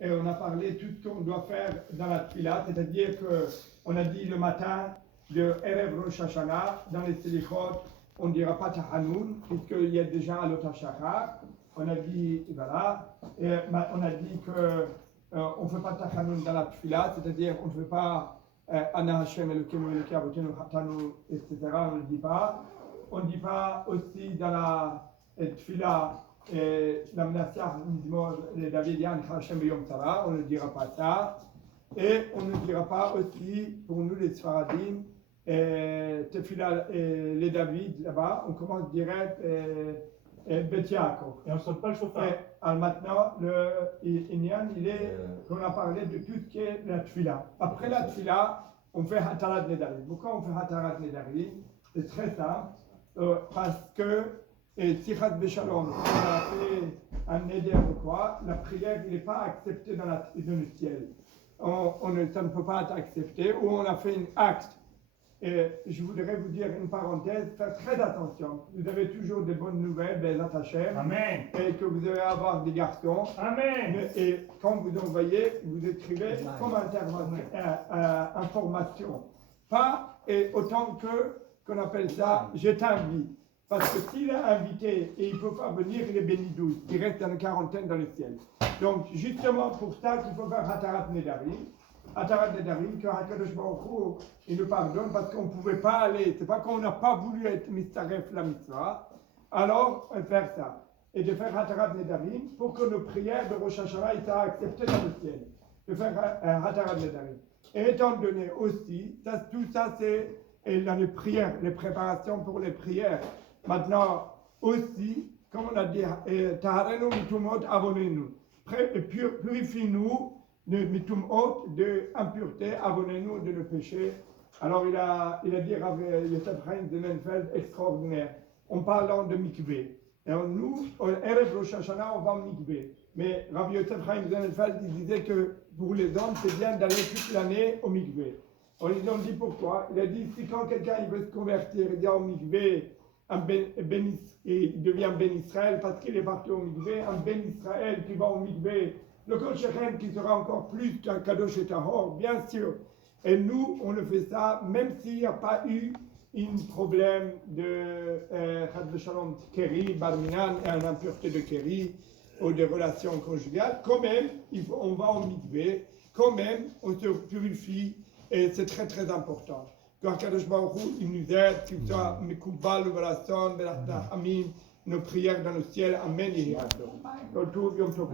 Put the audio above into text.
et on a parlé tout ce qu'on doit faire dans la tefila, c'est-à-dire qu'on a dit le matin de Erev Rosh Hashanah, dans les Selichot, on ne dira pas Tahanoun, puisqu'il y a déjà Alot HaShachar. On a dit, voilà, et on a dit qu'on ne fait pas Tahanoun dans la tefila, c'est-à-dire on ne fait pas Ana Hashem Elokeinu Elokei Avotenu Chatanu, etc. On ne le dit pas. On ne dit pas aussi dans la tefila, la Menasiach Mizmor, les Davidian Hashem Beyom Tzara, on ne dira pas ça. Et on ne dira pas aussi, pour nous les Sfaradim, tefila, les David là-bas, on commence direct Bet Yaakov. Et on ne saute pas le chauffard. Alors maintenant, le Inyan, il est qu'on a parlé de tout ce qui est la tefila. Après la tefila, on fait Hatarat Nedarim. Pourquoi on fait Hatarat Nedarim? C'est très simple, parce que Tichat Beshalom, on a fait un Neder ou quoi, la prière, il n'est pas acceptée dans le ciel. Ça ne peut pas être accepté, ou on a fait un acte. Et je voudrais vous dire une parenthèse, faites très attention. Vous avez toujours des bonnes nouvelles, Bezat Hashem. Amen. Et que vous allez avoir des garçons. Amen. Et quand vous envoyez, vous écrivez comme information. Pas autant qu'on appelle ça, je t'invite. Parce que s'il est invité et il ne peut pas venir, il est béni 12. Il reste dans une quarantaine dans le ciel. Donc, justement pour ça qu'il faut faire Hatarat Nedarim. Hatarat Nedarim, que HaKadosh Baruch Hu, il nous pardonne parce qu'on ne pouvait pas aller. C'est pas qu'on n'a pas voulu être Mistaref la mitzvah. Alors, faire ça. Et de faire Hatarat Nedarim pour que nos prières de Rosh Hashanah soient acceptées dans le ciel. De faire Hatarat Nedarim. Et étant donné aussi, tout ça c'est dans les prières, les préparations pour les prières. Maintenant, aussi, comme on a dit, Taharenu mitumot avonenu. Purifie-nous de mitumot, de impureté, avonenu de nos péchés. Alors il a dit Yosef Chaim Zenenfeld, extraordinaire, en parlant de mikvé. Et nous, au Erev Rosh Hashanah, on va au mikvé. Mais Rabbi Yosef Chaim Zenenfeld, il disait que pour les hommes, c'est bien d'aller toute l'année au mikvé. On lui a dit pourquoi. Il a dit, si quand quelqu'un il veut se convertir, il dit au mikvé, il devient Ben Israël parce qu'il est parti au mikvé, un Ben Israël qui va au mikvé, le Kol Shechem qui sera encore plus qu'un Kadosh et Tahor, bien sûr. Et nous, on le fait ça, même s'il n'y a pas eu un problème de Chad Shalom Keri, Barminan, et une impureté de Keri, ou de relations conjugales, quand même, on va au mikvé, quand même, on se purifie, et c'est très très important. Que HaKadosh Baruch Hu, il nous aide, qu'il soit Mekubal, Velason, Belatna Amin, nos prières dans le ciel, Amen. Yom Tov.